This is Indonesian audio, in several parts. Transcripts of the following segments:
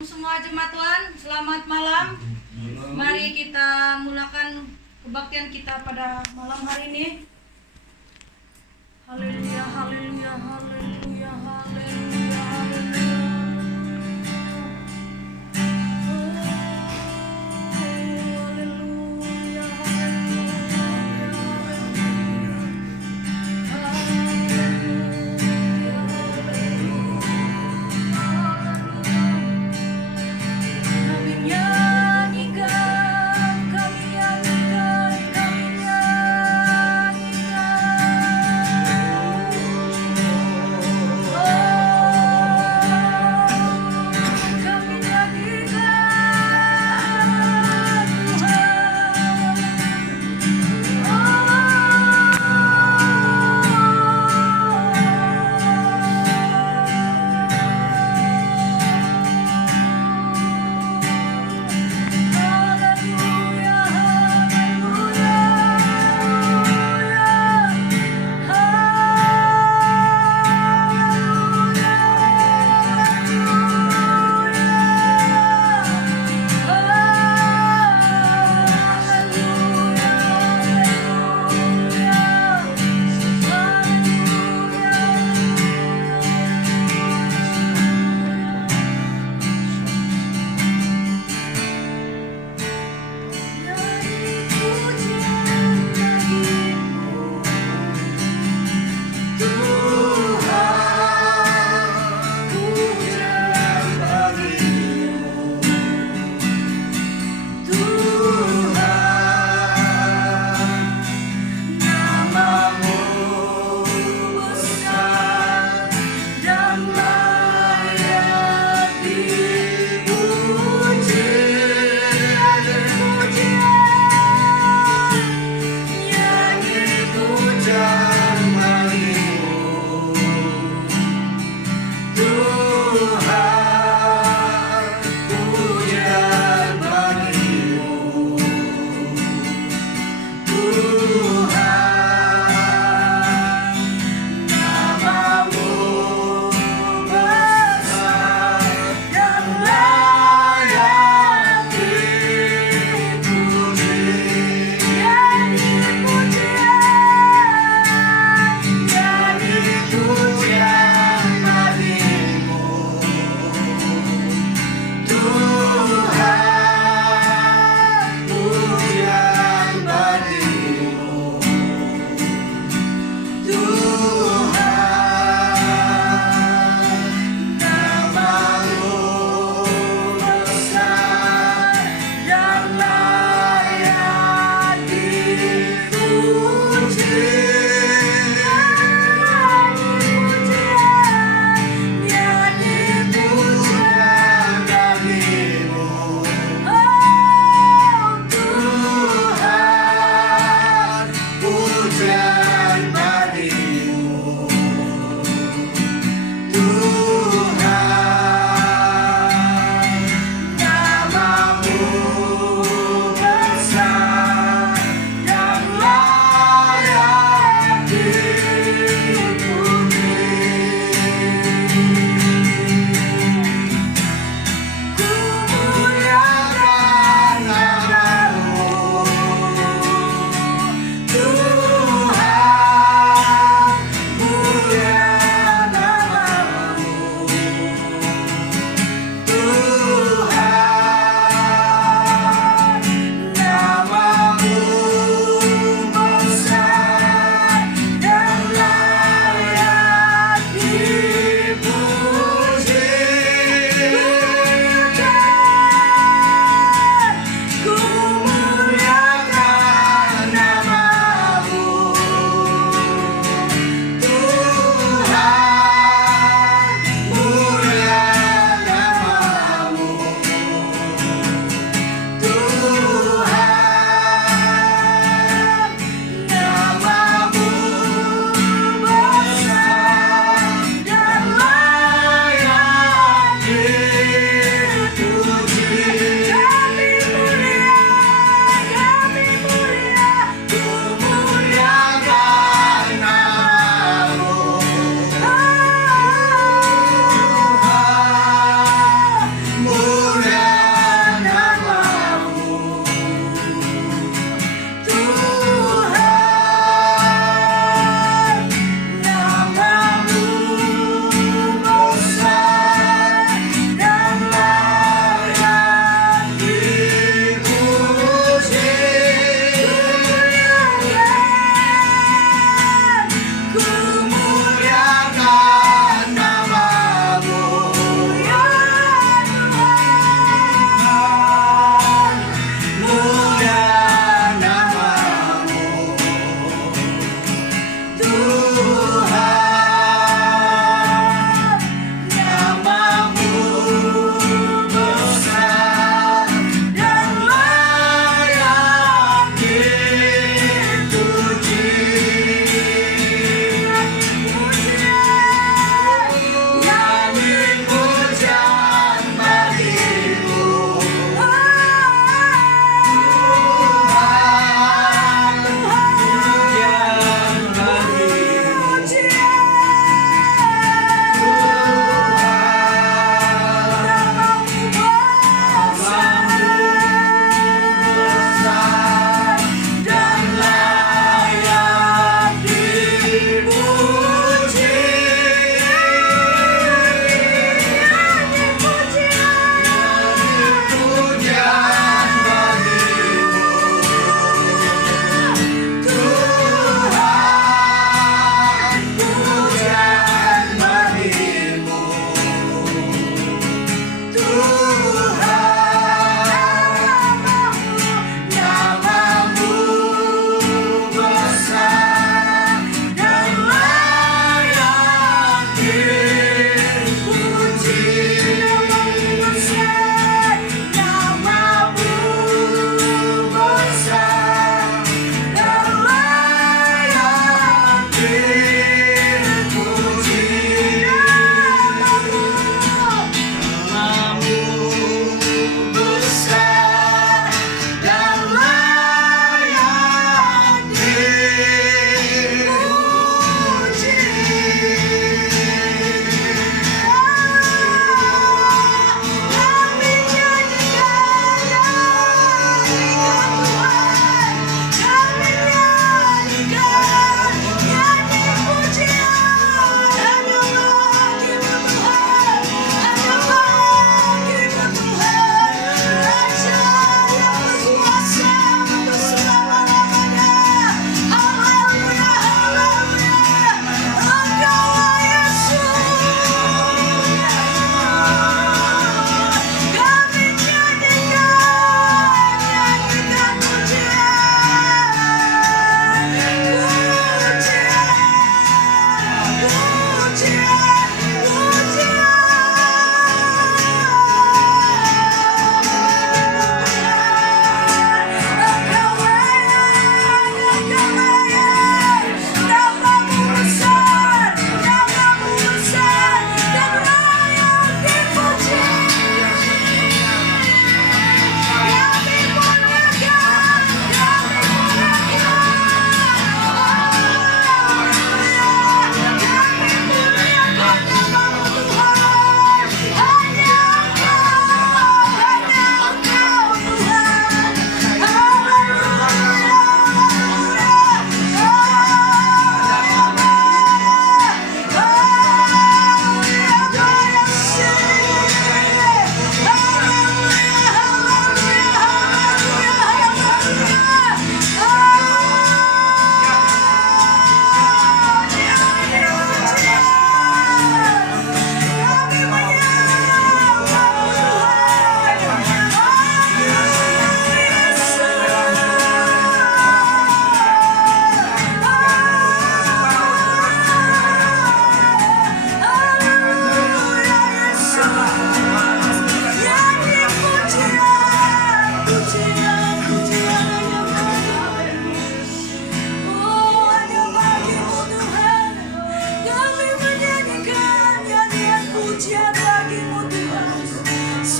Semua jemaat Tuhan, selamat malam. Mari kita mulakan kebaktian kita pada malam hari ini. Haleluya, haleluya, haleluya, haleluya, haleluya.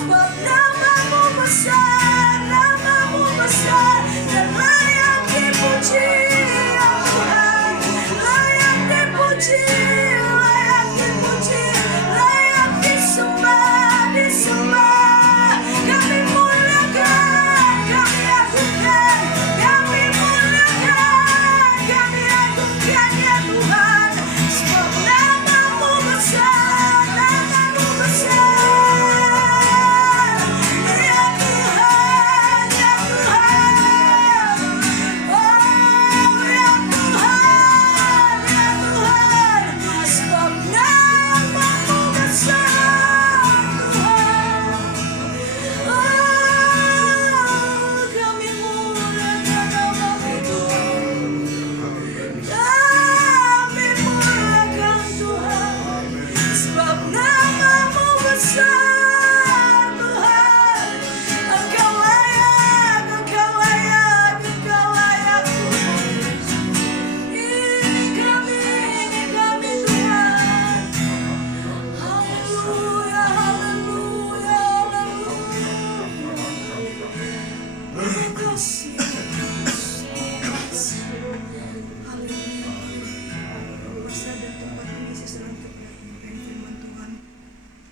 sebab namamu besar, namamu besar, dan layak dipuji ya Tuhan, layak dipuji, layak dipuji, layak disembah, disembah. Kami muliakan, kami agungkan, kami muliakan, kami agungkan ya Tuhan, sebab namamu besar, namamu besar, ya Tuhan, ya Tuhan, oh ya Tuhan, ya Tuhan, sebab namamu besar, Tuhan. Kami muliakan namamu Tuhan, kami muliakan Tuhan, sebab namamu besar Tuhan. Engkau layak, Engkau layak, Engkau layak Tuhan. Ini kami Tuhan. Haleluya, haleluya, haleluya. Terima kasih. Haleluya. Kuasa dan tempat ini sesuai dengan firman Tuhan.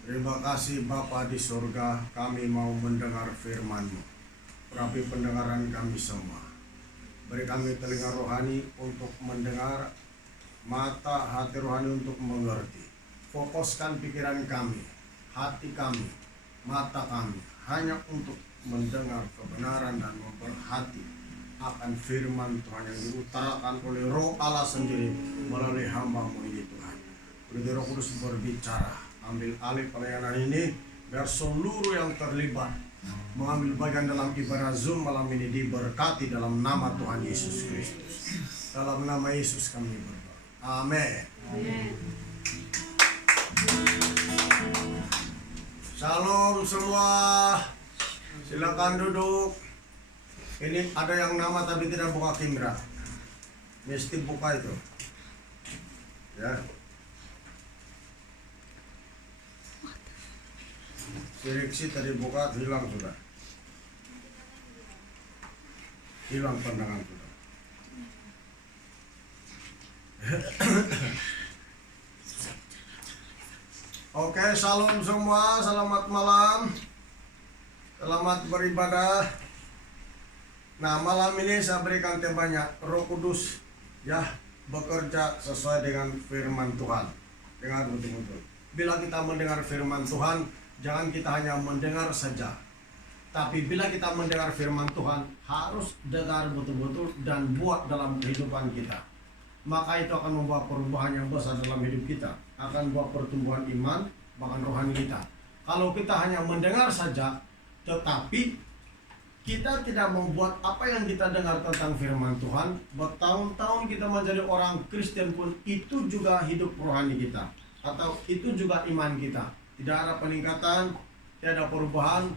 Terima kasih Bapa di surga, kami mau mendengar firman-Mu. Urapi pendengaran kami semua. Beri kami telinga rohani untuk mendengar, mata hati rohani untuk mengerti. Fokuskan pikiran kami, hati kami, mata kami hanya untuk mendengar kebenaran dan memperhati akan firman Tuhan yang diutarakan oleh Roh Allah sendiri melalui hamba-Mu ini Tuhan. Beri Roh Kudus berbicara, ambil alih pelayanan ini biar seluruh yang terlibat mengambil bagian dalam ibadah Zoom malam ini diberkati dalam nama Tuhan Yesus Kristus. Dalam nama Yesus kami berdoa. Amin. Shalom semua. Silakan duduk. Ini ada yang nama tapi tidak buka kamera. Mesti buka itu. Ya. Seleksi tadi buka, hilang sudah. Hilang pandangan sudah. Oke, shalom semua, selamat malam. Selamat beribadah. Nah, malam ini saya berikan temanya Roh Kudus ya bekerja sesuai dengan firman Tuhan. Dengar betul-betul. Bila kita mendengar firman Tuhan, jangan kita hanya mendengar saja. Tapi bila kita mendengar firman Tuhan, harus dengar betul-betul dan buat dalam kehidupan kita. Maka itu akan membawa perubahan yang besar dalam hidup kita. Akan membawa pertumbuhan iman, bahkan rohani kita. Kalau kita hanya mendengar saja, tetapi kita tidak membuat apa yang kita dengar tentang firman Tuhan, bertahun-tahun kita menjadi orang Kristen pun, itu juga hidup rohani kita. Atau itu juga iman kita. Tidak ada peningkatan, tidak ada perubahan,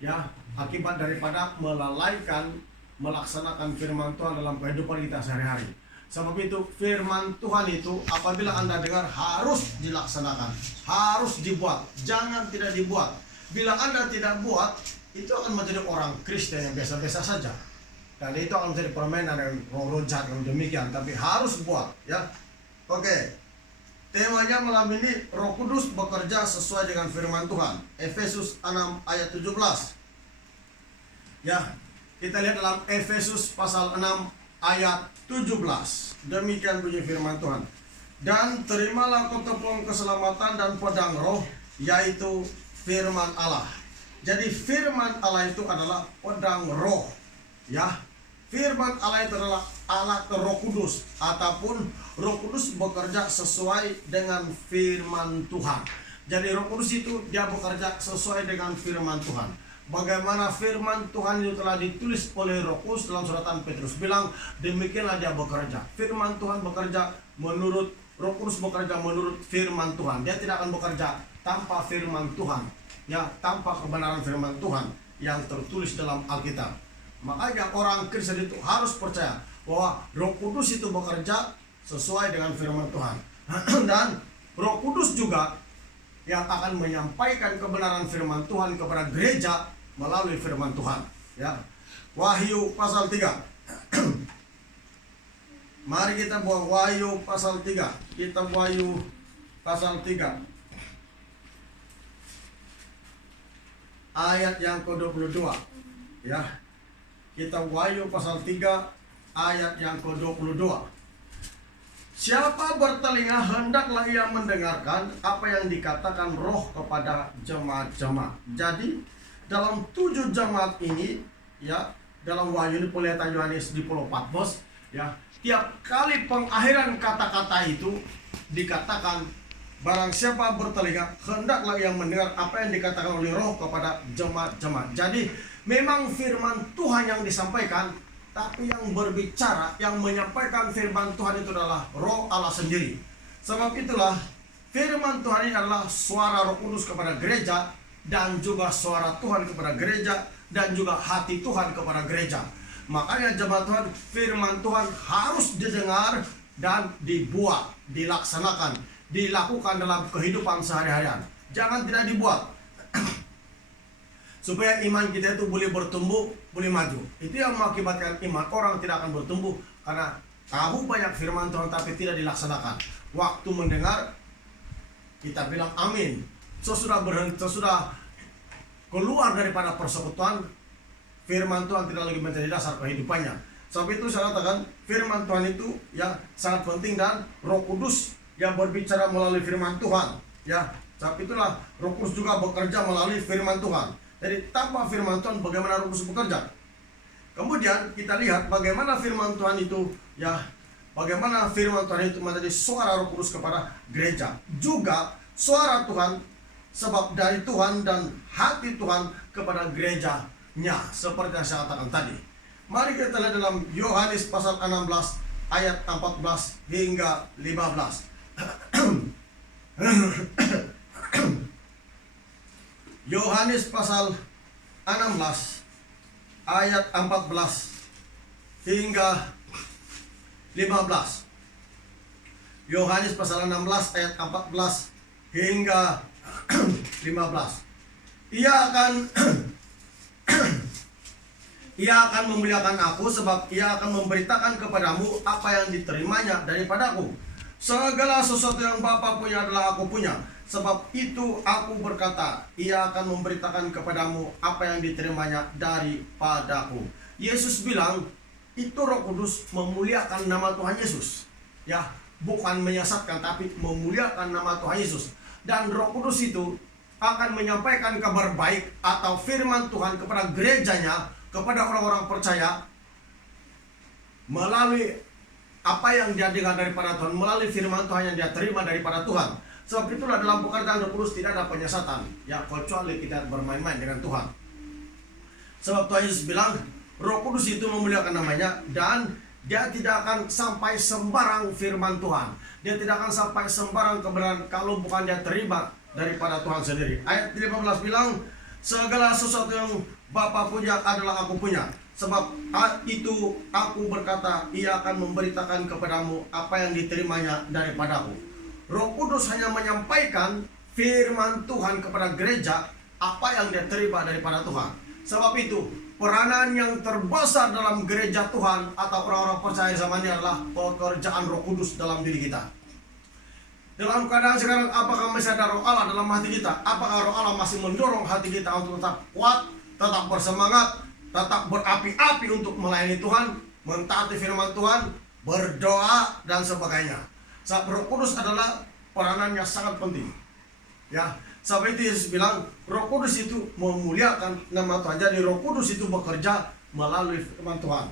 ya, akibat daripada melalaikan melaksanakan firman Tuhan dalam kehidupan kita sehari-hari. Sebab itu firman Tuhan itu apabila Anda dengar harus dilaksanakan, harus dibuat, jangan tidak dibuat. Bila Anda tidak buat, itu akan menjadi orang Kristen yang biasa-biasa saja. Dan itu akan menjadi permainan yang roh jahat yang demikian, tapi harus buat, ya. Oke. Temanya malam ini Roh Kudus bekerja sesuai dengan firman Tuhan. Efesus 6 ayat 17. Ya, kita lihat dalam Efesus pasal 6 ayat 17. Demikian bunyi firman Tuhan. Dan terimalah ketepung keselamatan dan pedang roh, yaitu firman Allah. Jadi firman Allah itu adalah pedang roh. Ya, firman Allah itu adalah alat Roh Kudus, ataupun Roh Kudus bekerja sesuai dengan firman Tuhan. Jadi Roh Kudus itu dia bekerja sesuai dengan firman Tuhan. Bagaimana firman Tuhan itu telah ditulis oleh Roh Kudus dalam suratan Petrus bilang, demikianlah dia bekerja. Firman Tuhan bekerja menurut Roh Kudus, bekerja menurut firman Tuhan. Dia tidak akan bekerja tanpa firman Tuhan, ya, tanpa kebenaran firman Tuhan yang tertulis dalam Alkitab. Makanya orang Kristen itu harus percaya bahwa Roh Kudus itu bekerja sesuai dengan firman Tuhan. Dan Roh Kudus juga yang akan menyampaikan kebenaran firman Tuhan kepada gereja melalui firman Tuhan. Ya, Wahyu pasal 3. Mari kita buang Wahyu pasal 3. Kitab Wahyu pasal 3. Ayat yang ke-22. Ya. Kitab Wahyu pasal 3 ayat yang ke-22. Siapa bertelinga hendaklah ia mendengarkan apa yang dikatakan Roh kepada jemaat-jemaat. Jadi dalam 7 jemaat ini, ya, dalam Wahyu ini Peleta Yohanes di Pulau Patmos, ya, tiap kali pengakhiran kata-kata itu dikatakan barang siapa bertelinga hendaklah ia mendengar apa yang dikatakan oleh Roh kepada jemaat-jemaat. Jadi memang firman Tuhan yang disampaikan, tapi yang berbicara, yang menyampaikan firman Tuhan itu adalah Roh Allah sendiri. Sebab itulah firman Tuhan ini adalah suara Roh Kudus kepada gereja, dan juga suara Tuhan kepada gereja, dan juga hati Tuhan kepada gereja. Makanya jemaat Tuhan, firman Tuhan harus didengar dan dibuat, dilaksanakan, dilakukan dalam kehidupan sehari-harian. Jangan tidak dibuat. Supaya iman kita itu boleh bertumbuh, boleh maju. Itu yang mengakibatkan iman orang tidak akan bertumbuh, karena tahu banyak firman Tuhan tapi tidak dilaksanakan. Waktu mendengar, kita bilang amin. Sesudah berhenti, sesudah keluar daripada persekutuan, firman Tuhan tidak lagi menjadi dasar kehidupannya. Sebab itu saya katakan firman Tuhan itu yang sangat penting, dan Roh Kudus yang berbicara melalui firman Tuhan. Ya, sebab itulah Roh Kudus juga bekerja melalui firman Tuhan. Jadi tanpa firman Tuhan bagaimana Roh Kudus bekerja? Kemudian kita lihat bagaimana firman Tuhan itu, ya, bagaimana firman Tuhan itu menjadi suara Roh Kudus kepada gereja. Juga suara Tuhan, sebab dari Tuhan dan hati Tuhan kepada gerejanya, seperti yang saya katakan tadi. Mari kita lihat dalam Yohanes pasal 16 ayat 14 hingga 15. Yohanes pasal 16 ayat 14 hingga 15. Yohanes pasal 16 ayat 14 hingga 15. Ia akan memuliakan aku, sebab ia akan memberitakan kepadamu apa yang diterimanya daripadaku. Segala sesuatu yang Bapa punya adalah aku punya. Sebab itu aku berkata, ia akan memberitakan kepadamu apa yang diterimanya daripadaku. Yesus bilang, itu Roh Kudus memuliakan nama Tuhan Yesus. Ya, bukan menyesatkan, tapi memuliakan nama Tuhan Yesus. Dan Roh Kudus itu akan menyampaikan kabar baik atau firman Tuhan kepada gerejanya, kepada orang-orang percaya, melalui apa yang dia dengar daripada Tuhan, melalui firman Tuhan yang dia terima daripada Tuhan. Sebab itulah dalam pekerjaan Roh Kudus tidak ada penyesatan, ya, kecuali kita bermain-main dengan Tuhan. Sebab Tuhan Yesus bilang, Roh Kudus itu memuliakan namanya, dan dia tidak akan sampai sembarang firman Tuhan. Dia tidak akan sampai sembarang kebenaran kalau bukan dia terima daripada Tuhan sendiri. Ayat 15 bilang, segala sesuatu yang Bapa punya adalah aku punya. Sebab itu aku berkata, ia akan memberitakan kepadamu apa yang diterimanya daripadaku. Roh Kudus hanya menyampaikan firman Tuhan kepada gereja, apa yang dia terima daripada Tuhan. Sebab itu peranan yang terbesar dalam gereja Tuhan atau orang-orang percaya zaman ini adalah pekerjaan Roh Kudus dalam diri kita. Dalam keadaan sekarang, apakah masih ada Roh Allah dalam hati kita? Apakah Roh Allah masih mendorong hati kita untuk tetap kuat, tetap bersemangat, tetap berapi-api untuk melayani Tuhan, mentaati firman Tuhan, berdoa, dan sebagainya? Sebab Roh Kudus adalah peranannya sangat penting. Ya, sebab itu Yesus bilang, Roh Kudus itu memuliakan nama Tuhan. Jadi Roh Kudus itu bekerja melalui firman Tuhan.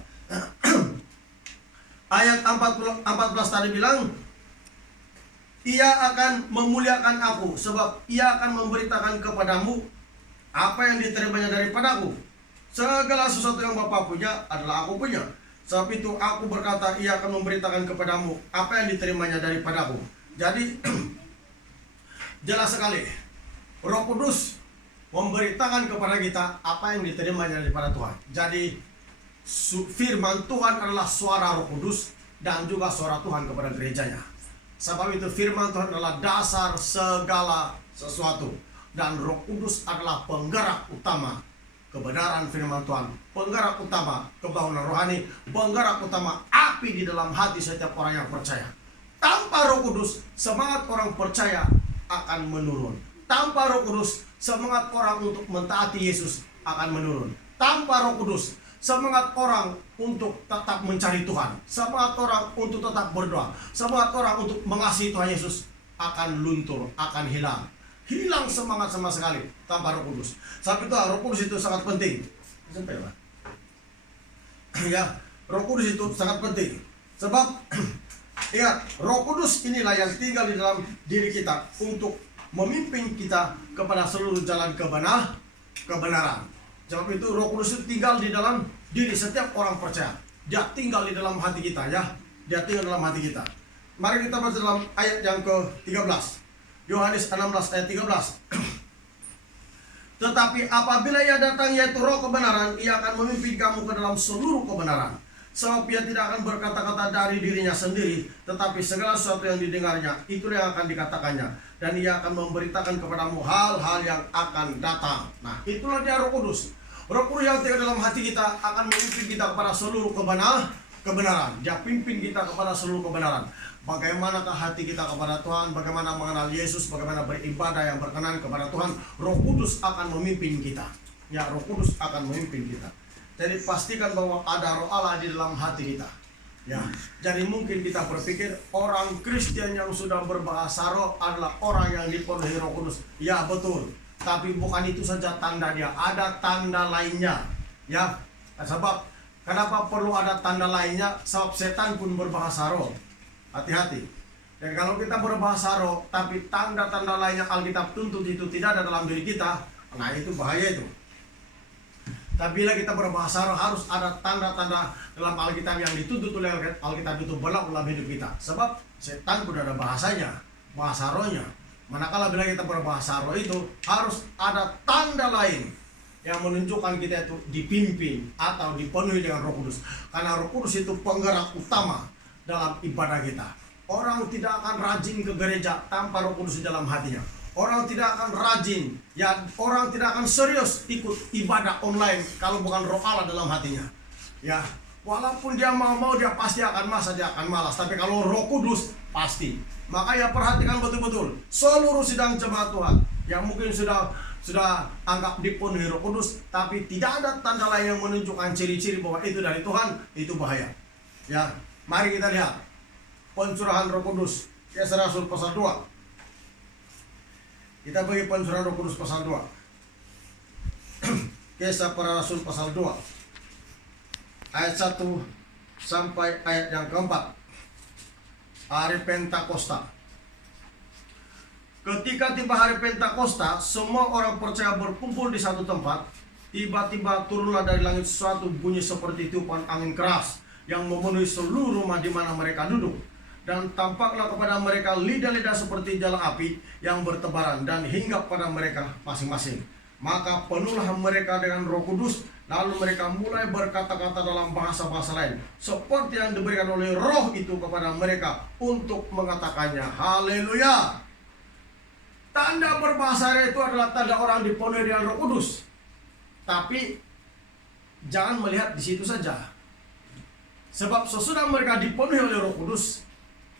Ayat 14 tadi bilang, ia akan memuliakan aku, sebab ia akan memberitakan kepadamu apa yang diterimanya daripadaku. Segala sesuatu yang Bapa punya adalah aku punya. Sebab itu aku berkata, ia akan memberitakan kepadamu apa yang diterimanya daripadaku. Jadi jelas sekali, Roh Kudus memberitakan kepada kita apa yang diterimanya daripada Tuhan. Jadi firman Tuhan adalah suara Roh Kudus dan juga suara Tuhan kepada gerejanya. Sebab itu firman Tuhan adalah dasar segala sesuatu. Dan Roh Kudus adalah penggerak utama kebenaran firman Tuhan, penggerak utama kebangunan rohani, penggerak utama api di dalam hati setiap orang yang percaya. Tanpa Roh Kudus, semangat orang percaya akan menurun. Tanpa Roh Kudus, semangat orang untuk mentaati Yesus akan menurun. Tanpa Roh Kudus, semangat orang untuk tetap mencari Tuhan, semangat orang untuk tetap berdoa, semangat orang untuk mengasihi Tuhan Yesus akan luntur, akan hilang. Hilang semangat sama sekali tanpa Roh Kudus. Sebab itu Roh Kudus itu sangat penting. Sampai lah. Ya, Roh Kudus itu sangat penting. Sebab ingat, Roh Kudus inilah yang tinggal di dalam diri kita untuk memimpin kita kepada seluruh jalan kebenaran. Sebab itu Roh Kudus itu tinggal di dalam diri setiap orang percaya. Dia tinggal di dalam hati kita, ya. Dia tinggal dalam hati kita. Mari kita baca dalam ayat yang ke-13. Yohanes 16 ayat 13. Tetapi apabila ia datang, yaitu Roh kebenaran, ia akan memimpin kamu ke dalam seluruh kebenaran. Sebab ia tidak akan berkata-kata dari dirinya sendiri, tetapi segala sesuatu yang didengarnya, itulah yang akan dikatakannya. Dan ia akan memberitakan kepadamu hal-hal yang akan datang. Nah, itulah dia Roh Kudus. Roh Kudus yang tinggal dalam hati kita akan memimpin kita kepada seluruh kebenaran. Dia pimpin kita kepada seluruh kebenaran. Bagaimanakah hati kita kepada Tuhan, bagaimana mengenal Yesus, bagaimana beribadah yang berkenan kepada Tuhan, Roh Kudus akan memimpin kita. Ya, Roh Kudus akan memimpin kita. Jadi pastikan bahwa ada Roh Allah di dalam hati kita. Ya, jadi mungkin kita berpikir orang Kristen yang sudah berbahasa roh adalah orang yang dipenuhi Roh Kudus. Ya, betul. Tapi bukan itu saja tanda dia, ada tanda lainnya. Ya, sebab kenapa perlu ada tanda lainnya? Sebab setan pun berbahasa roh. Hati-hati. Dan kalau kita berbahasa roh, tapi tanda-tanda lainnya Alkitab tuntut itu tidak ada dalam diri kita, nah itu bahaya itu. Tapi bila kita berbahasa roh, harus ada tanda-tanda dalam Alkitab yang dituntut oleh Alkitab itu berlaku dalam hidup kita. Sebab setan pun ada bahasanya, bahasa rohnya. Manakala bila kita berbahasa roh itu, harus ada tanda lain yang menunjukkan kita itu dipimpin atau dipenuhi dengan Roh Kudus. Karena Roh Kudus itu penggerak utama dalam ibadah kita. Orang tidak akan rajin ke gereja tanpa Roh Kudus di dalam hatinya. Orang tidak akan rajin, ya, orang tidak akan serius ikut ibadah online kalau bukan Roh Allah dalam hatinya. Ya, walaupun dia mau dia pasti akan malas. Tapi kalau Roh Kudus pasti. Makanya perhatikan betul-betul seluruh sidang jemaat Tuhan yang mungkin sudah anggap dipenuhi Roh Kudus, tapi tidak ada tanda lain yang menunjukkan ciri-ciri bahwa itu dari Tuhan, itu bahaya. Ya, mari kita lihat pencurahan Roh Kudus. Kisah Rasul pasal 2. Kita bagi pencurahan Roh Kudus pasal 2. Kisah para Rasul pasal 2. Ayat 1 sampai ayat yang keempat. Hari Pentakosta. Ketika tiba hari Pentakosta, semua orang percaya berkumpul di satu tempat. Tiba-tiba turunlah dari langit sesuatu bunyi seperti tiupan angin keras yang memenuhi seluruh rumah di mana mereka duduk. Dan tampaklah kepada mereka lidah-lidah seperti jala api yang bertebaran dan hinggap pada mereka masing-masing. Maka penuhlah mereka dengan Roh Kudus, lalu mereka mulai berkata-kata dalam bahasa-bahasa lain, seperti yang diberikan oleh Roh itu kepada mereka untuk mengatakannya. Haleluya! Tanda berbahasa itu adalah tanda orang dipenuhi dengan Roh Kudus. Tapi jangan melihat di situ saja. Sebab sesudah mereka dipenuhi oleh Roh Kudus,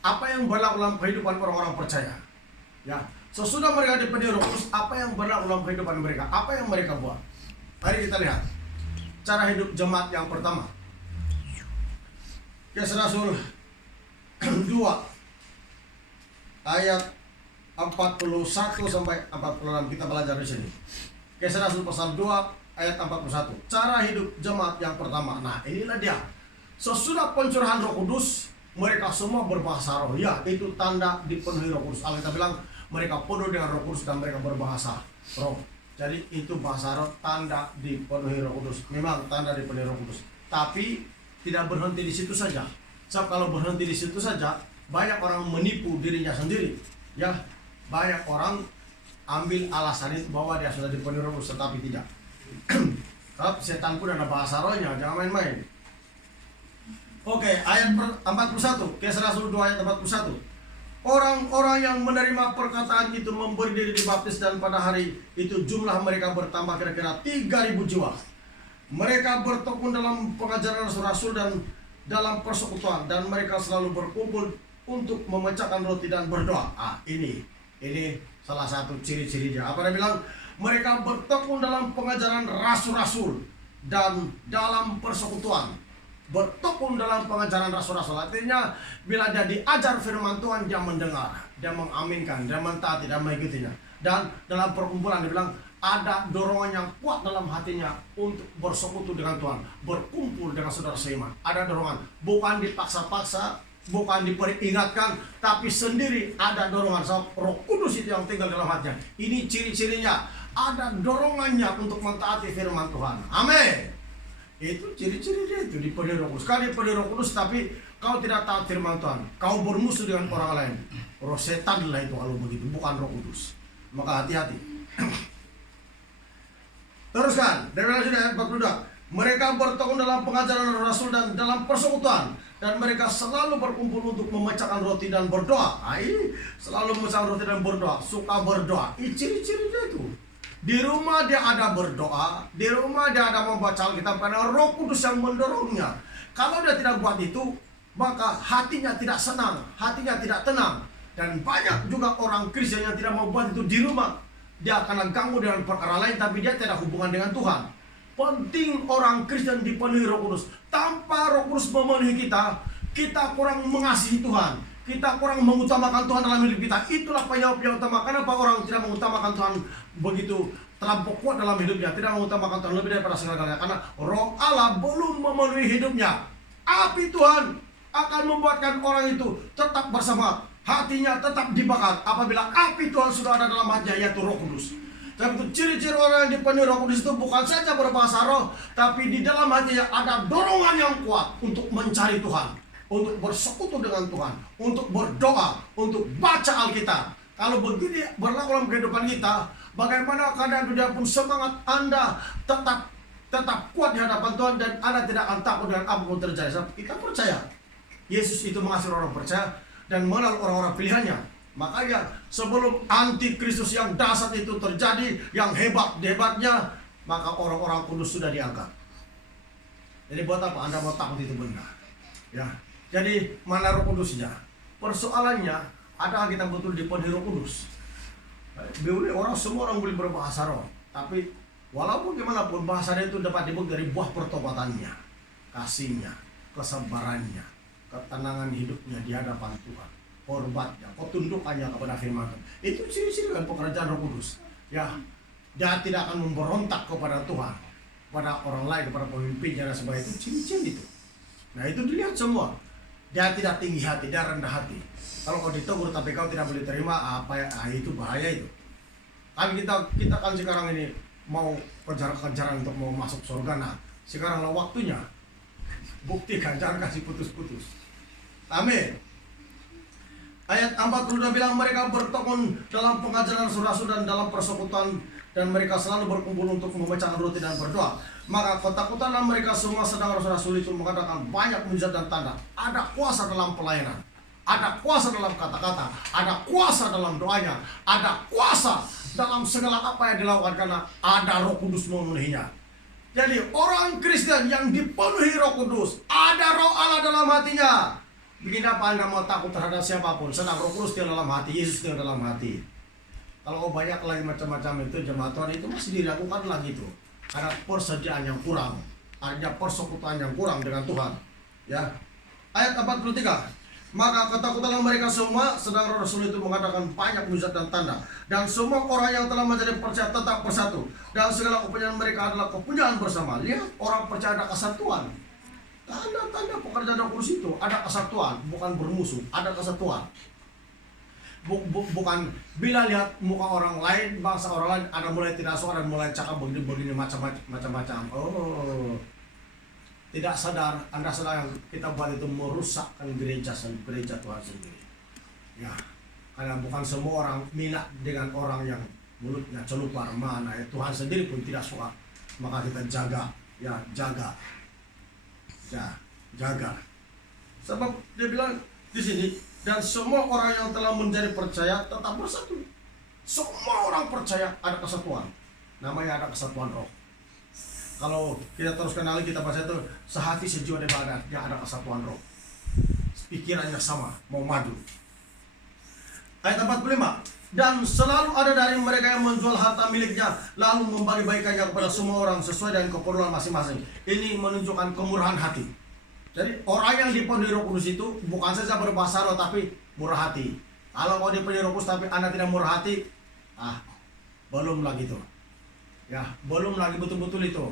apa yang berlaku dalam kehidupan orang-orang percaya? Ya, sesudah mereka dipenuhi Roh Kudus, apa yang berlaku dalam kehidupan mereka? Apa yang mereka buat? Mari kita lihat cara hidup jemaat yang pertama. Kisah Rasul 2 ayat 41 sampai 46. Kita belajar di sini. Kisah Rasul pasal 2 ayat 41. Cara hidup jemaat yang pertama. Nah, inilah dia. Sesudah pencurahan Roh Kudus, mereka semua berbahasa roh. Ya, itu tanda dipenuhi Roh Kudus. Alkitab bilang mereka penuh dengan Roh Kudus dan mereka berbahasa roh. Jadi itu bahasa roh, tanda dipenuhi Roh Kudus. Memang tanda dipenuhi Roh Kudus. Tapi tidak berhenti di situ saja. Sebab kalau berhenti di situ saja, banyak orang menipu dirinya sendiri. Ya, banyak orang ambil alasan itu bahwa dia sudah dipenuhi Roh Kudus, tetapi tidak. Sebab setan pun ada bahasa rohnya, jangan main-main. Oke, ayat 41. Kisah Rasul 2 ayat 41. Orang-orang yang menerima perkataan itu memberi diri dibaptis, dan pada hari itu jumlah mereka bertambah kira-kira 3.000 jiwa. Mereka bertekun dalam pengajaran rasul-rasul dan dalam persekutuan, dan mereka selalu berkumpul untuk memecahkan roti dan berdoa. Ini salah satu ciri-cirinya. Apa dia bilang? Mereka bertekun dalam pengajaran rasul-rasul dan dalam persekutuan. Bertekun dalam pengajaran rasul-rasul, artinya bila dia diajar firman Tuhan, dia mendengar, dia mengaminkan, dia mentaati, dia mengikutinya. Dan dalam perkumpulan dia bilang ada dorongan yang kuat dalam hatinya untuk bersekutu dengan Tuhan, berkumpul dengan saudara seiman. Ada dorongan, bukan dipaksa-paksa, bukan diperingatkan, tapi sendiri ada dorongan. Roh Kudus itu yang tinggal dalam hatinya. Ini ciri-cirinya, ada dorongannya untuk mentaati firman Tuhan. Amin. Itu ciri-ciri dia itu dipenuhi Roh Kudus. Kau dipenuhi Roh Kudus tapi kau tidak taat firman Tuhan, kau bermusuh dengan orang lain. Roh setan lah itu kalau begitu, bukan Roh Kudus. Maka hati-hati. Teruskan, dari ayat 42. Mereka bertekun dalam pengajaran Rasul dan dalam persekutuan, dan mereka selalu berkumpul untuk memecahkan roti dan berdoa. Selalu memecahkan roti dan berdoa, suka berdoa. Ini ciri-ciri dia itu. Di rumah dia ada berdoa, di rumah dia ada membaca Alkitab, karena Roh Kudus yang mendorongnya. Kalau dia tidak buat itu, maka hatinya tidak senang, hatinya tidak tenang. Dan banyak juga orang Kristen yang tidak mau buat itu di rumah. Dia akan ganggu dengan perkara lain, tapi dia tidak hubungan dengan Tuhan. Penting orang Kristen dipenuhi Roh Kudus. Tanpa Roh Kudus memenuhi kita kurang mengasihi Tuhan. Kita kurang mengutamakan Tuhan dalam hidup kita. Itulah penyebab yang utama. Kenapa orang tidak mengutamakan Tuhan begitu terlampau kuat dalam hidupnya, tidak mengutamakan Tuhan lebih daripada segala-galanya? Karena Roh Allah belum memenuhi hidupnya. Api Tuhan akan membuatkan orang itu tetap bersama, hatinya tetap dibakar apabila api Tuhan sudah ada dalam hatinya, yaitu Roh Kudus. Tapi itu ciri-ciri orang yang dipenuhi Roh Kudus itu bukan saja berbahasa roh, tapi di dalam hatinya ada dorongan yang kuat untuk mencari Tuhan, untuk bersekutu dengan Tuhan, untuk berdoa, untuk baca Alkitab. Kalau begini berlaku dalam kehidupan kita, bagaimana keadaan dunia pun semangat Anda tetap kuat di hadapan Tuhan, dan Anda tidak akan takut dengan apapun terjadi. Sebab kita percaya Yesus itu mengasihi orang percaya dan mengenal orang-orang pilihannya. Makanya sebelum antikristus yang dahsyat itu terjadi, yang hebatnya, maka orang-orang kudus sudah diangkat. Jadi buat apa Anda mau takut itu benar? Ya. Jadi mana Roh Kudusnya? Persoalannya, ada kita betul dipenuhi Roh Kudus. Orang semua orang boleh berbahasa roh, tapi walaupun gimana pun bahasanya itu dapat dibuat dari buah pertobatannya, kasihnya, kesabarannya, ketenangan hidupnya di hadapan Tuhan, korbannya, ketundukannya kepada firman Tuhan. Itu ciri-ciri kan pekerjaan Roh Kudus. Ya, dia tidak akan memberontak kepada Tuhan, kepada orang lain, kepada pemimpinnya dan sebagainya. Itu ciri-ciri itu. Nah itu dilihat semua. Dia tidak tinggi hati, dia rendah hati. Kalau kau ditegur tapi kau tidak boleh terima, apa ya? Itu bahaya itu. Kan kita kan sekarang ini mau kejar-kejaran untuk mau masuk surga. Nah, sekaranglah waktunya. Buktikan, jangan kasih putus-putus. Amin. Ayat 42 bilang mereka bertekun dalam pengajaran rasul-rasul dan dalam persekutuan, dan mereka selalu berkumpul untuk memecahkan roti dan berdoa. Maka ketakutanlah mereka semua, sedang rasul-rasul itu mengadakan banyak mujizat dan tanda. Ada kuasa dalam pelayanan, ada kuasa dalam kata-kata, ada kuasa dalam doanya, ada kuasa dalam segala apa yang dilakukan karena ada Roh Kudus memenuhinya. Jadi orang Kristen yang dipenuhi Roh Kudus, ada Roh Allah dalam hatinya. Begini apa Anda mau takut terhadap siapapun? Sedang Roh Kudus di dalam hati, Yesus di dalam hati. Kalau banyak lagi macam-macam itu jemaat Tuhan itu masih dilakukan lagi itu. Ada persediaan yang kurang, ada persekutuan yang kurang dengan Tuhan. Ya. Ayat 43. Maka ketakutanlah mereka semua, sedang Rasul itu mengadakan banyak mujizat dan tanda. Dan semua orang yang telah menjadi percaya tetap bersatu. Dan segala kepunyaan mereka adalah kepunyaan bersama. Lihat, orang percaya ada kesatuan. Tanda-tanda pekerjaan Roh Kudus itu ada kesatuan, bukan bermusuh, ada kesatuan. Bukan bila lihat muka orang lain, bangsa orang lain, ada mulai tidak suka dan mulai cakap begini macam-macam. Oh, tidak sadar, Anda sadar yang kita buat itu merusakkan gereja Tuhan sendiri. Ya, karena bukan semua orang minat dengan orang yang mulutnya celupar mana. Ya, Tuhan sendiri pun tidak suka. Maka kita jaga. Sebab dia bilang di sini dan semua orang yang telah menjadi percaya tetap bersatu. Semua orang percaya ada kesatuan. Namanya ada kesatuan roh. Kalau kita teruskan lagi, kita baca itu sehati sejiwa ibadah, dia ada kesatuan roh. Pikirannya sama, mau maju. Ayat 45. Dan selalu ada dari mereka yang menjual harta miliknya lalu membagi-bagikannya kepada semua orang sesuai dengan keperluan masing-masing. Ini menunjukkan kemurahan hati. Jadi orang yang dipenuhi Roh Kudus itu bukan saja berbahasa roh tapi murah hati. Kalau mau dipenuhi Roh Kudus tapi Anda tidak murah hati, belum lagi itu. Ya, belum lagi betul-betul itu.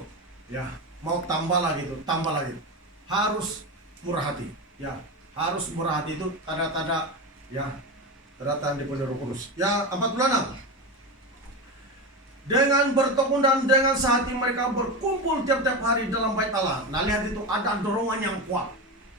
Ya, mau tambah lagi itu, tambah lagi. Harus murah hati. Ya, harus murah hati itu tanda-tanda ya tanda dipenuhi Roh Kudus. Ya, 46. Dengan bertekun dan dengan sehati mereka berkumpul tiap-tiap hari dalam bait Allah. Nah, lihat itu ada dorongan yang kuat.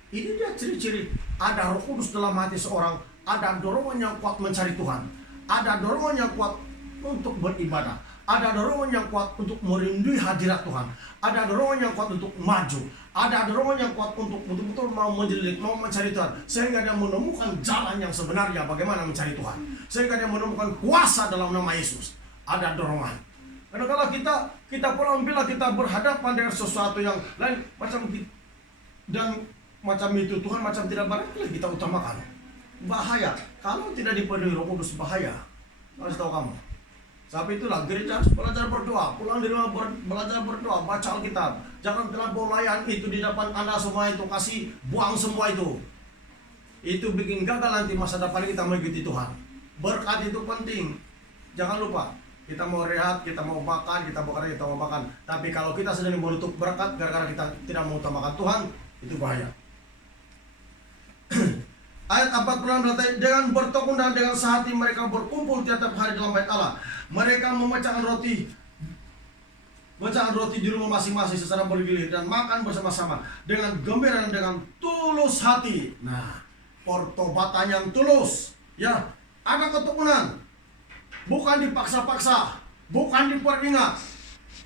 Ini dia ciri-ciri ada Roh Kudus dalam hati seorang. Ada dorongan yang kuat mencari Tuhan. Ada dorongan yang kuat untuk beribadah. Ada dorongan yang kuat untuk merindui hadirat Tuhan. Ada dorongan yang kuat untuk maju. Ada dorongan yang kuat untuk betul-betul mau menjelidik, mau mencari Tuhan. Sehingga dia menemukan jalan yang sebenarnya bagaimana mencari Tuhan. Sehingga dia menemukan kuasa dalam nama Yesus. Ada dorongan. Karena kalau kita pulang bila kita berhadapan dengan sesuatu yang lain macam dan macam itu Tuhan macam tidak barangkali kita utamakan. Bahaya. Kalau tidak dipenuhi Roh Kudus bahaya. Harus tahu kamu. Sebab itulah gereja harus belajar berdoa. Pulang di rumah belajar berdoa, baca Alkitab. Jangan terlampau layan itu di depan Anda semua itu, kasih buang semua itu. Itu bikin gagal nanti masa depan kita mengikuti Tuhan. Berkat itu penting. Jangan lupa. Kita mau rehat, kita mau makan, kita bekerja, kita mau makan. Tapi kalau kita sedang menutup berkat gara-gara kita tidak mau utamakan Tuhan, itu bahaya. Ayat 46 berkata, dengan bertekun dan dengan sehati mereka berkumpul tiap-tiap hari dalam bait Allah. Mereka memecahkan roti di rumah masing-masing secara bergilir dan makan bersama-sama dengan gembira dan dengan tulus hati. Nah, pertobatan yang tulus, ya, ada ketekunan. Bukan dipaksa-paksa, bukan diperingat.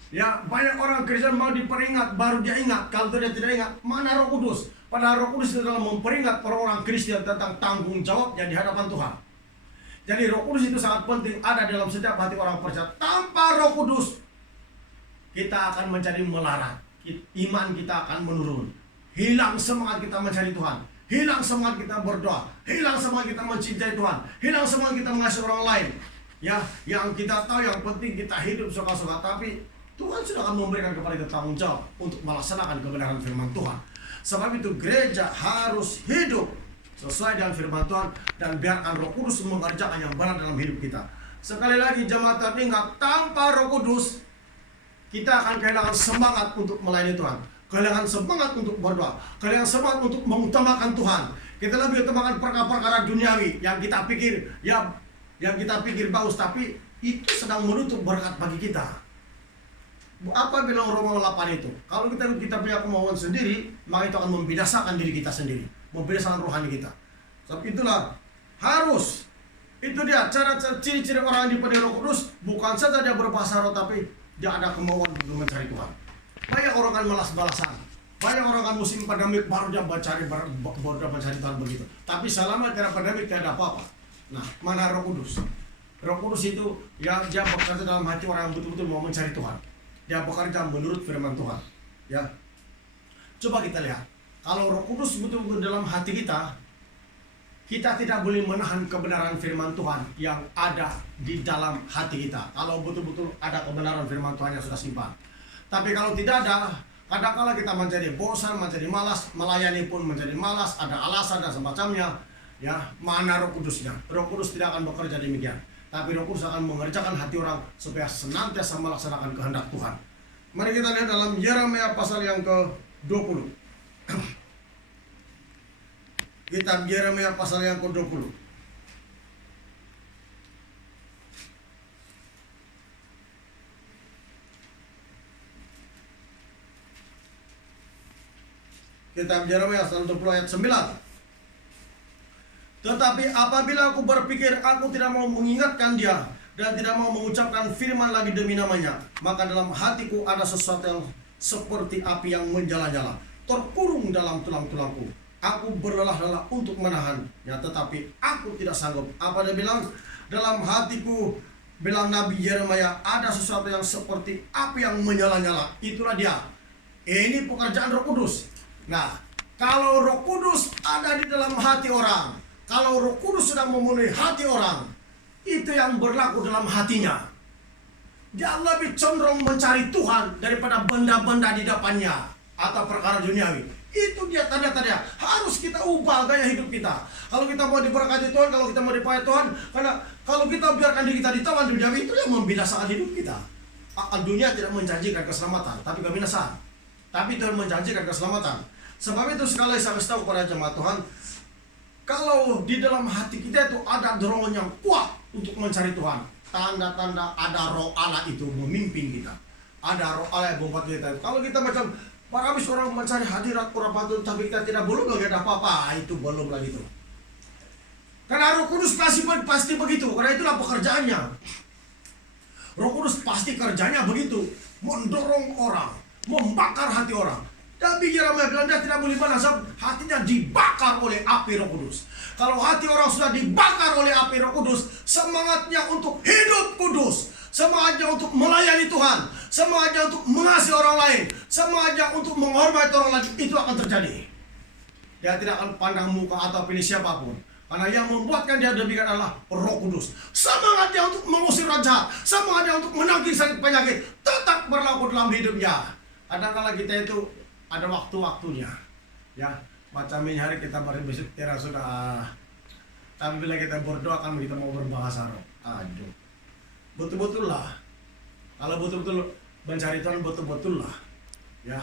Ya, banyak orang Kristen mau diperingat baru dia ingat. Kalau dia tidak ingat, mana Roh Kudus? Padahal Roh Kudus itu dalam memperingat orang-orang Kristen tentang tanggung jawabnya di hadapan Tuhan. Jadi Roh Kudus itu sangat penting ada dalam setiap hati orang percaya. Tanpa Roh Kudus, kita akan menjadi melarat. Iman kita akan menurun. Hilang semangat kita mencari Tuhan. Hilang semangat kita berdoa. Hilang semangat kita mencintai Tuhan. Hilang semangat kita mengasihi orang lain. Ya, yang kita tahu yang penting kita hidup suka-suka, tapi Tuhan sudah akan memberikan kepada kita tanggung jawab untuk melaksanakan kebenaran firman Tuhan. Sebab itu gereja harus hidup sesuai dengan firman Tuhan dan biarkan Roh Kudus mengerjakan yang benar dalam hidup kita. Sekali lagi jemaat ingat, tanpa Roh Kudus kita akan kehilangan semangat untuk melayani Tuhan, kehilangan semangat untuk berdoa, kehilangan semangat untuk mengutamakan Tuhan. Kita lebih utamakan perkara-perkara duniawi yang kita pikir yang kita pikir bagus, tapi itu sedang menutup berkat bagi kita. Apa bilang Roma 8 itu? Kalau kita punya kemauan sendiri, maka itu akan membinasakan diri kita sendiri, membinasakan rohani kita. Sebab itulah harus, itu dia cara ciri-ciri orang yang dipenuhi Roh Kudus. Bukan saja dia berbahasa roh, tapi dia ada kemauan untuk mencari Tuhan. Banyak orang kan malas-balasan, banyak orang kan musim pandemik baru dia mencari Tuhan begitu. Tapi selama tidak pandemik tidak ada apa-apa. Nah, mana Roh Kudus? Roh Kudus itu ya dia bekerja dalam hati orang yang betul-betul mau mencari Tuhan. Dia bekerja menurut firman Tuhan. Ya, coba kita lihat. Kalau Roh Kudus betul-betul dalam hati kita tidak boleh menahan kebenaran firman Tuhan yang ada di dalam hati kita. Kalau betul-betul ada kebenaran firman Tuhan yang sudah simpan. Tapi kalau tidak ada, kadang-kala kita menjadi bosan, menjadi malas, melayani pun menjadi malas, ada alasan dan semacamnya. Ya, mana Roh Kudusnya? Roh Kudus tidak akan bekerja demikian. Tapi Roh Kudus akan mengerjakan hati orang supaya senantiasa melaksanakan kehendak Tuhan. Mari kita lihat dalam Yeremia pasal yang ke-20. Kitab Yeremia pasal yang ke-20. Kitab Yeremia pasal 20 ayat 9. Tetapi apabila aku berpikir aku tidak mau mengingatkan dia dan tidak mau mengucapkan firman lagi demi namanya, maka dalam hatiku ada sesuatu yang seperti api yang menjala-jala, terkurung dalam tulang-tulangku. aku berlelah-lelah untuk menahan, ya tetapi aku tidak sanggup. Apa dia bilang? Dalam hatiku, bilang Nabi Yeremia, ada sesuatu yang seperti api yang menyala-nyala. Itulah dia. Ini pekerjaan Roh Kudus. Nah, kalau Roh Kudus ada di dalam hati orang, kalau Roh Kudus sedang memenuhi hati orang, itu yang berlaku dalam hatinya. Dia lebih condong mencari Tuhan daripada benda-benda di depannya atau perkara duniawi. Itu dia tanda-tanda. Harus kita ubah gaya hidup kita. Kalau kita mau diberkati Tuhan, kalau kita mau dipakai Tuhan, karena kalau kita biarkan diri kita ditawan duniawi, itu yang membinasakan hidup kita. Dunia tidak menjanjikan keselamatan, tapi kebinasaan. Tapi Tuhan menjanjikan keselamatan. Sebab itu sekali saya kasih tahu kepada jemaat Tuhan, kalau di dalam hati kita itu ada dorongan yang kuat untuk mencari Tuhan, tanda-tanda ada Roh Allah itu memimpin kita. Ada Roh Allah yang membuat kita. Kalau kita macam para habis orang mencari hadirat orang patut, tapi kita tidak belum lagi ada apa-apa, itu belum lagi itu. Karena Roh Kudus pasti begitu, karena itulah pekerjaannya. Roh Kudus pasti kerjanya begitu, mendorong orang, membakar hati orang. Tapi Yeremia bilang dia tidak boleh panas, hatinya dibakar oleh api Roh Kudus. Kalau hati orang sudah dibakar oleh api Roh Kudus, semangatnya untuk hidup kudus, semangatnya untuk melayani Tuhan, semangatnya untuk mengasihi orang lain, semangatnya untuk menghormati orang lain, itu akan terjadi. Dia tidak akan pandang muka atau pilih siapapun, karena yang membuatkan dia demikian adalah Roh Kudus. Semangatnya untuk mengusir roh jahat, semangatnya untuk menangkis sakit penyakit, tetap berlaku dalam hidupnya. Kadang-kadang kita itu ada waktu-waktunya, ya. Macam ini hari kita berbisik kira sudah, tapi bila kita berdoa kan kita mau berbahasa roh. Aduh, betul-betul lah. Kalau betul-betul mencari Tuhan, betul-betul lah, ya.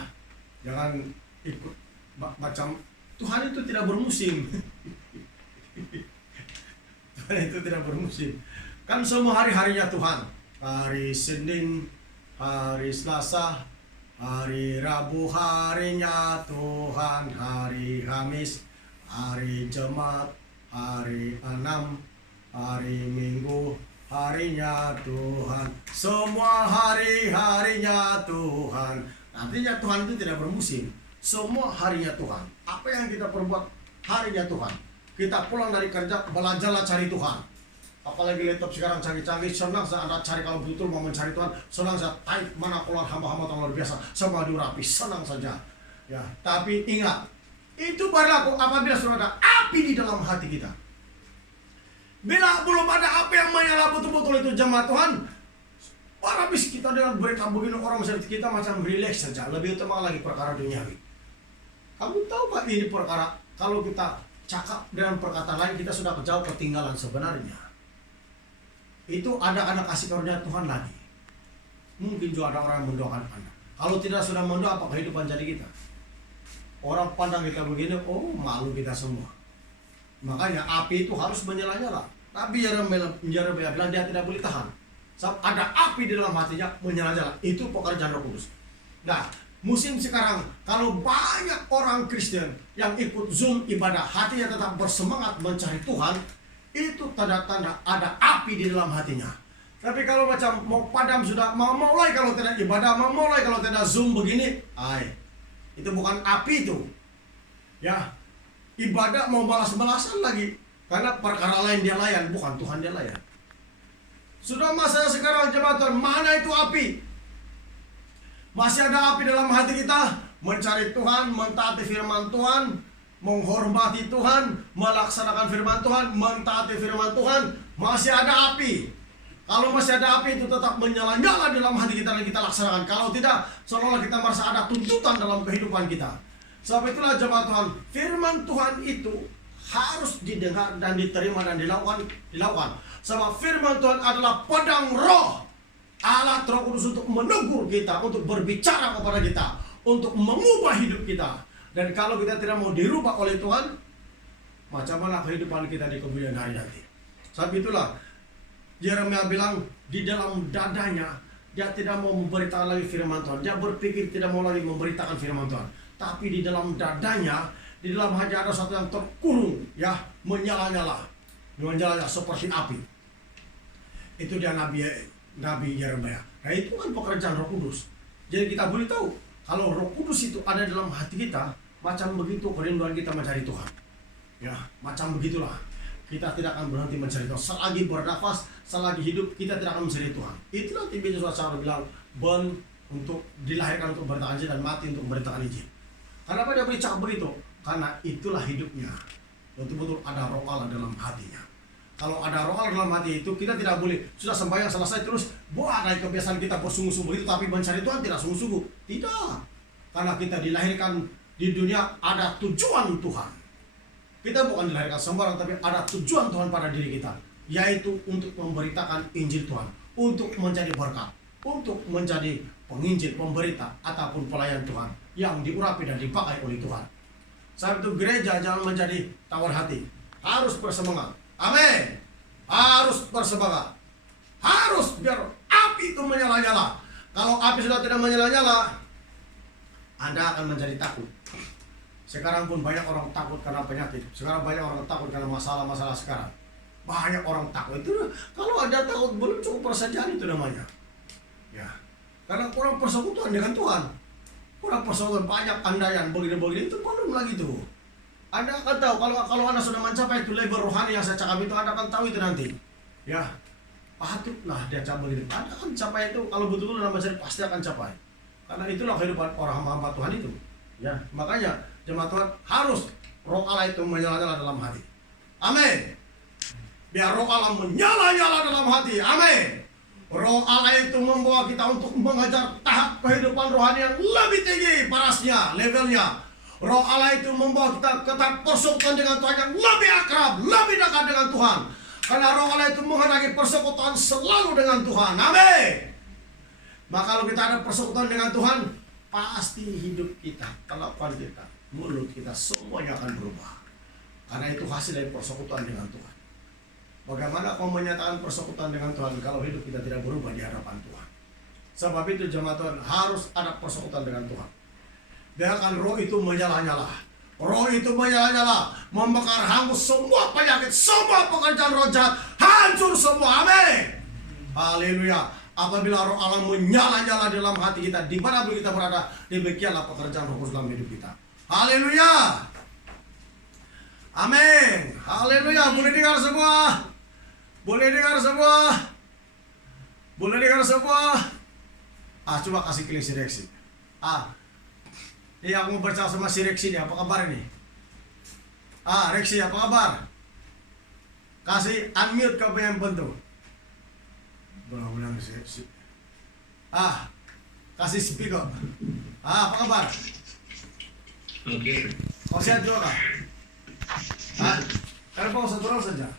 Jangan ikut macam Tuhan itu tidak bermusim. Tuhan itu tidak bermusim. Kan semua hari-harinya Tuhan. Hari Senin, hari Selasa, hari Rabu harinya Tuhan, hari Kamis, hari Jumat, hari 6, hari Minggu harinya Tuhan. Semua hari-harinya Tuhan. Artinya Tuhan itu tidak bermusim. Semua harinya Tuhan. Apa yang kita perbuat harinya Tuhan. Kita pulang dari kerja, belajarlah cari Tuhan. Apalagi laptop sekarang canggih-canggih, senang saya Anda cari kalau betul mau mencari Tuhan, senang saya type mana keluar hamba-hamba yang luar biasa, semua dirapi, senang saja. Ya, tapi ingat, itu berlaku apabila sudah ada api di dalam hati kita. Bila belum ada api yang menyala betul-betul itu jemaat Tuhan, habis kita dengan berita begini orang kita macam relax saja, lebih utama lagi perkara duniawi. Kamu tahu Pak, ini perkara kalau kita cakap dengan perkataan lain kita sudah jauh ketinggalan sebenarnya. Itu ada anak kasih karunia Tuhan lagi. Mungkin juga ada orang yang mendoakan Anda. Kalau tidak sudah mendoa, apa kehidupan jadi kita? Orang pandang kita begini, oh malu kita semua. Makanya api itu harus menyala-nyala. Tapi Yeremia bilang dia tidak boleh tahan. Sebab ada api di dalam hatinya menyala-nyala. Itu pekerjaan Roh Kudus. Nah, musim sekarang, kalau banyak orang Kristen yang ikut Zoom ibadah, hatinya tetap bersemangat mencari Tuhan, itu tanda-tanda ada api di dalam hatinya. Tapi kalau macam mau padam sudah, mau mulai kalau tidak ibadah, mau mulai kalau tidak Zoom begini, itu bukan api itu. Ya, ibadah mau balas-balasan lagi, karena perkara lain dia layan, bukan Tuhan dia layan. Sudah masa sekarang jemaat Tuhan, mana itu api? Masih ada api dalam hati kita, mencari Tuhan, mentaati firman Tuhan, menghormati Tuhan, melaksanakan firman Tuhan, mentaati firman Tuhan, masih ada api. Kalau masih ada api itu tetap menyala-nyala dalam hati kita dan kita laksanakan. Kalau tidak, seolah-olah kita merasa ada tuntutan dalam kehidupan kita. Sebab itulah jemaat Tuhan, firman Tuhan itu harus didengar dan diterima dan dilakukan. Sebab firman Tuhan adalah pedang roh, alat Roh Kudus untuk menegur kita, untuk berbicara kepada kita, untuk mengubah hidup kita. Dan kalau kita tidak mau dirubah oleh Tuhan, macam mana kehidupan kita di kemudian hari nanti? Sebab itulah Yeremia bilang di dalam dadanya dia tidak mau memberitakan lagi firman Tuhan. Dia berpikir tidak mau lagi memberitakan firman Tuhan. Tapi di dalam dadanya, di dalam hati ada sesuatu yang terkurung, ya, menyala-nyala seperti api. Itu dia Nabi Yeremia. Nah itu kan pekerjaan Roh Kudus. Jadi kita boleh tahu kalau Roh Kudus itu ada dalam hati kita, macam begitu kerinduan kita mencari Tuhan. Ya, macam begitulah. Kita tidak akan berhenti mencari Tuhan. Selagi bernafas, selagi hidup, kita tidak akan mencari Tuhan. Itulah tiba Saudara bilang, untuk dilahirkan untuk beritakan Injil dan mati untuk beritakan Injil. Kenapa dia bercakap begitu? Karena itulah hidupnya. Betul-betul ada roh Allah dalam hatinya. Kalau ada roh Allah dalam hati itu, kita tidak boleh sudah sembahyang selesai terus buat ada kebiasaan kita bersungguh-sungguh itu, tapi mencari Tuhan tidak sungguh-sungguh. Tidak. Karena kita dilahirkan di dunia ada tujuan Tuhan. Kita bukan dilahirkan sembarang, tapi ada tujuan Tuhan pada diri kita, yaitu untuk memberitakan Injil Tuhan, untuk menjadi berkat, untuk menjadi penginjil, pemberita, ataupun pelayan Tuhan yang diurapi dan dipakai oleh Tuhan. Sebab itu gereja jangan menjadi tawar hati, harus bersemangat. Amin. Harus bersemangat. Harus biar api itu menyala-nyala. Kalau api sudah tidak menyala-nyala, Anda akan menjadi takut. Sekarang pun banyak orang takut karena penyakit. Sekarang banyak orang takut karena masalah-masalah sekarang. Banyak orang takut. Itu kalau ada takut belum cukup persediaan itu namanya. Ya. Karena kurang persekutuan dengan Tuhan. Kurang persekutuan, banyak andaian begini-begini itu belum lagi tuh. Anda akan tahu kalau Anda sudah mencapai itu level rohani yang saya cakap itu, Anda akan tahu itu nanti. Ya, patutlah dia capai itu. Anda akan capai itu kalau betul-betul dalam mencari, pasti akan capai. Karena itulah kehidupan orang hamba Tuhan itu. Ya, makanya jemaat Tuhan harus roh Allah itu menyala-nyala dalam hati. Amin. Biar roh Allah menyala-nyala dalam hati. Amin. Roh Allah itu membawa kita untuk mengejar tahap kehidupan rohani yang lebih tinggi parasnya, levelnya. Roh Allah itu membawa kita ke tahap persekutuan dengan Tuhan yang lebih akrab, lebih dekat dengan Tuhan. Karena roh Allah itu menghendaki persekutuan selalu dengan Tuhan. Amin. Maka kalau kita ada persekutuan dengan Tuhan, pasti hidup kita, kelakuan kita, mulut kita, semuanya akan berubah. Karena itu hasil dari persekutuan dengan Tuhan. Bagaimana kau menyatakan persekutuan dengan Tuhan kalau hidup kita tidak berubah di hadapan Tuhan? Sebab itu jemaat Tuhan harus ada persekutuan dengan Tuhan. Biarkan roh itu menyala-nyala. Roh itu menyala-nyala, membakar hangus semua penyakit, semua pekerjaan roh jahat, hancur semua. Amin. Haleluya. Apabila roh Allah menyala-nyala dalam hati kita, di mana pun kita berada, demikianlah pekerjaan Roh Kudus dalam hidup kita. Haleluya. Amin. Haleluya. Boleh dengar semua? Boleh dengar semua? Boleh dengar semua? Coba kasih klik si Reksi. Iya, aku mau bercakap sama si Reksi nih. Apa kabar ini? Reksi, apa kabar? Kasih unmute ke yang bentuk. Bilang si. Kasih speaker. Apa kabar? Oke. Kau sehat juga kah? Kenapa usah turun saja?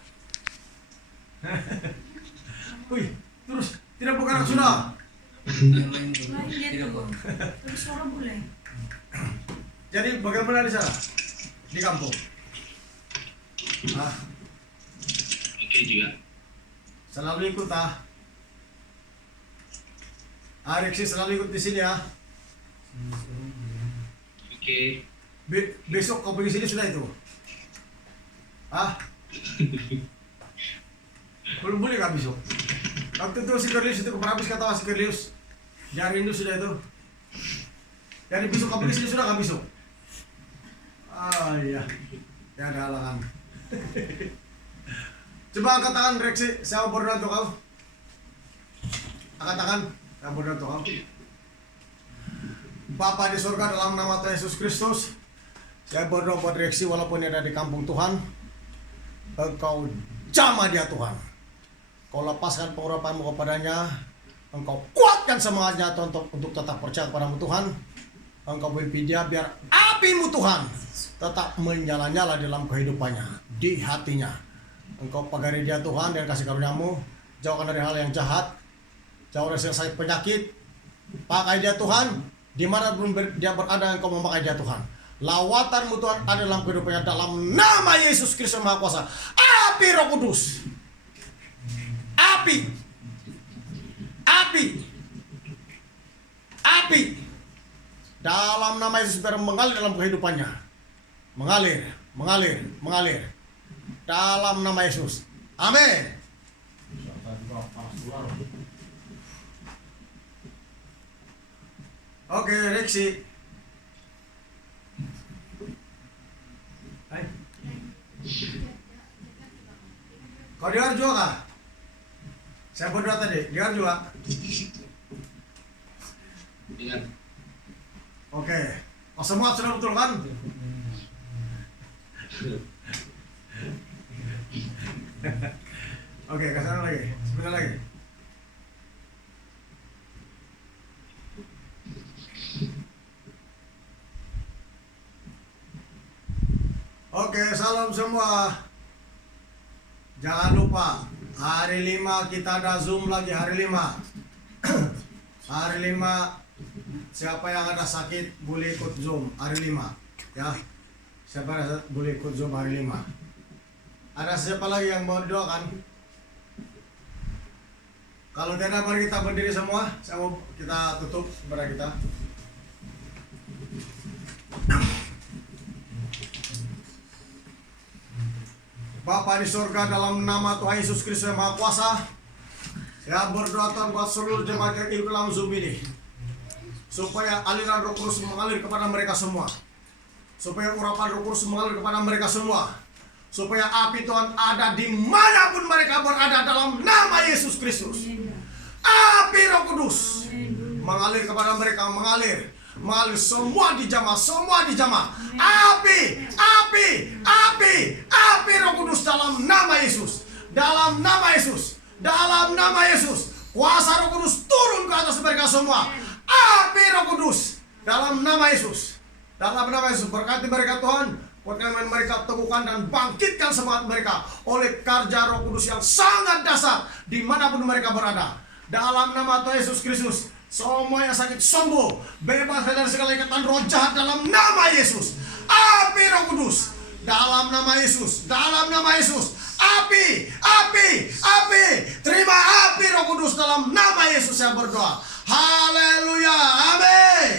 Wih, terus tidak bergerak sudah. Lain dia tuh. Terus suara boleh. Jadi bagaimana di sana? Di kampung? Oke juga. Selalu ikut Reksi selalu ikut di sini ya. Oke. Besok kau pergi sini sudah itu. Belum boleh kah besok? Waktu itu si Kerlius itu keberhabis kata si Kerlius. Dia rindu sudah itu. Jadi besok kau pergi sini sudah kah besok? Iya. Ya ada halangan. Coba angkat tangan Reksi, saya mau berdoa untuk kau. Angkat tangan, saya mau berdoa untuk kau. Bapa di surga, dalam nama Tuhan Yesus Kristus, saya berdoa buat Reksi walaupun dia ada di kampung Tuhan. Engkau jamah dia Tuhan. Kau lepaskan pengurapanmu kepadanya. Engkau kuatkan semangatnya untuk tetap percaya kepadamu Tuhan. Engkau pimpin dia biar apimu Tuhan tetap menyala-nyala dalam kehidupannya, di hatinya. Engkau pagari dia Tuhan dan kasih karuniamu. Jauhkan dari hal yang jahat. Jauh dari selesai penyakit. Pakai dia Tuhan. Dimanapun dia berada, engkau memakai dia Tuhan. Lawatanmu Tuhan ada dalam kehidupannya, dalam nama Yesus Kristus Maha Kuasa. Api Roh Kudus. Api. Dalam nama Yesus biar mengalir dalam kehidupannya. Mengalir. Dalam nama Yesus. Amin. Oke, Reksi. Kau dengar juga kah? Saya berdoa tadi, dengar juga? Dengar. Oke. Oh, semua sudah betul kan? Oke, ke sana lagi. Sebentar lagi. Oke, salam semua. Jangan lupa, hari 5 kita ada Zoom lagi hari 5. Hari 5, siapa yang ada sakit boleh ikut Zoom hari 5. Ya, siapa yang boleh ikut Zoom hari 5. Ada siapa lagi yang mau doakan? Kalau tidak, mari kita berdiri semua. Kita tutup kepada kita. Bapa di surga, dalam nama Tuhan Yesus Kristus yang Maha Kuasa, saya berdoa Tuhan buat seluruh jemaat yang ikut dalam Zoom ini, supaya aliran Roh Kudus mengalir kepada mereka semua, supaya urapan Roh Kudus mengalir kepada mereka semua, supaya api Tuhan ada dimanapun mereka berada dalam nama Yesus Kristus. Api Roh Kudus mengalir kepada mereka, mengalir semua dijamah, api Roh Kudus dalam nama Yesus, dalam nama Yesus, kuasa Roh Kudus turun ke atas mereka semua, api Roh Kudus dalam nama Yesus, berkati mereka Tuhan, buatkan mereka teguhkan dan bangkitkan semangat mereka oleh karya Roh Kudus yang sangat dasar dimanapun mereka berada, dalam nama Tuhan Yesus Kristus. Semua yang sakit sembuh, bebas dari segala ikatan roh jahat dalam nama Yesus. Api Roh Kudus dalam nama Yesus, api, terima api Roh Kudus dalam nama Yesus saya berdoa. Haleluya, amin.